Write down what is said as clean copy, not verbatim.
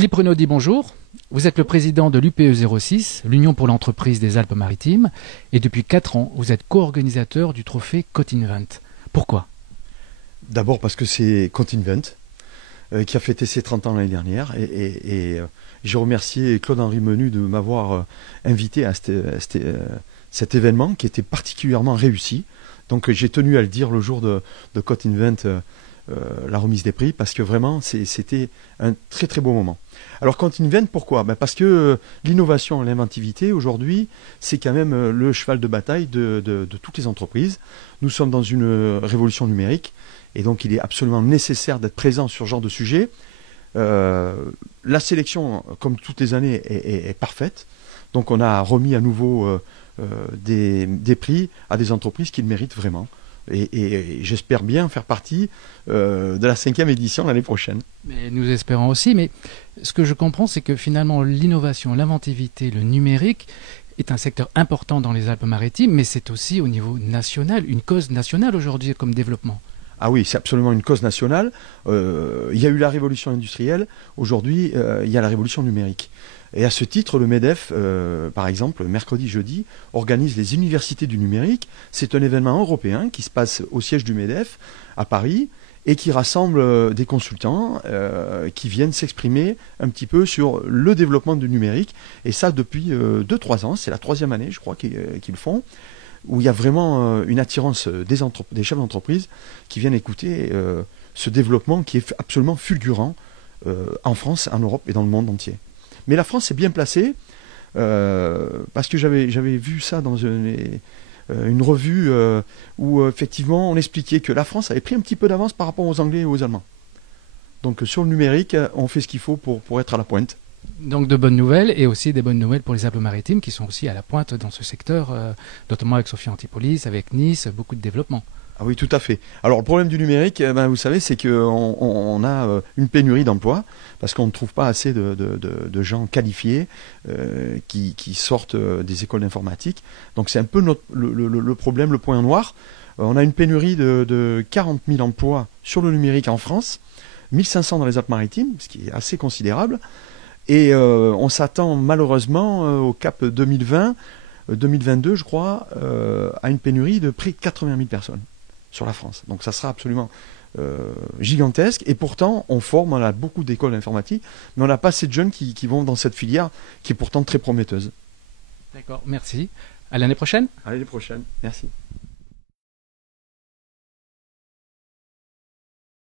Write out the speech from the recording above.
Philippe Renaudy, bonjour. Vous êtes le président de l'UPE 06, l'Union pour l'entreprise des Alpes-Maritimes, et depuis 4 ans, vous êtes co-organisateur du trophée Cotinvent. Pourquoi? D'abord parce que c'est Cotinvent qui a fêté ses 30 ans l'année dernière, et j'ai remercié Claude-Henri Menu de m'avoir invité à cet événement qui était particulièrement réussi. Donc j'ai tenu à le dire le jour de Cotinvent, la remise des prix, parce que vraiment c'était un très très beau moment. Alors Cotinvent, pourquoi? Parce que l'innovation, l'inventivité aujourd'hui, c'est quand même le cheval de bataille de toutes les entreprises. Nous sommes dans une révolution numérique, et donc il est absolument nécessaire d'être présent sur ce genre de sujet. La sélection, comme toutes les années, est parfaite. Donc on a remis à nouveau des prix à des entreprises qui le méritent vraiment. Et j'espère bien faire partie de la 5e édition l'année prochaine. Mais nous espérons aussi, mais ce que je comprends, c'est que finalement l'innovation, l'inventivité, le numérique est un secteur important dans les Alpes-Maritimes, mais c'est aussi au niveau national, une cause nationale aujourd'hui comme développement. Ah oui, c'est absolument une cause nationale. Il y a eu la révolution industrielle, aujourd'hui il y a la révolution numérique. Et à ce titre, le MEDEF, par exemple, mercredi, jeudi, organise les universités du numérique. C'est un événement européen qui se passe au siège du MEDEF, à Paris, et qui rassemble des consultants qui viennent s'exprimer un petit peu sur le développement du numérique. Et ça, depuis 2-3 ans, c'est la 3e année, je crois, qu'ils le font, où il y a vraiment une attirance des chefs d'entreprise qui viennent écouter ce développement qui est absolument fulgurant en France, en Europe et dans le monde entier. Mais la France est bien placée, parce que j'avais vu ça dans une revue où effectivement on expliquait que la France avait pris un petit peu d'avance par rapport aux Anglais et aux Allemands. Donc sur le numérique, on fait ce qu'il faut pour être à la pointe. Donc de bonnes nouvelles, et aussi des bonnes nouvelles pour les Alpes-Maritimes qui sont aussi à la pointe dans ce secteur, notamment avec Sophia Antipolis, avec Nice, beaucoup de développement. Ah oui, tout à fait. Alors le problème du numérique, vous savez, c'est qu'on a une pénurie d'emplois, parce qu'on ne trouve pas assez de gens qualifiés qui sortent des écoles d'informatique. Donc c'est un peu le problème, le point noir. On a une pénurie de 40 000 emplois sur le numérique en France, 1500 dans les Alpes-Maritimes, ce qui est assez considérable. Et on s'attend malheureusement au cap 2020, 2022 je crois, à une pénurie de près de 80 000 personnes sur la France. Donc ça sera absolument gigantesque. Et pourtant, on a beaucoup d'écoles d'informatique, mais on n'a pas assez de jeunes qui vont dans cette filière qui est pourtant très prometteuse. D'accord, merci. À l'année prochaine. À l'année prochaine, merci.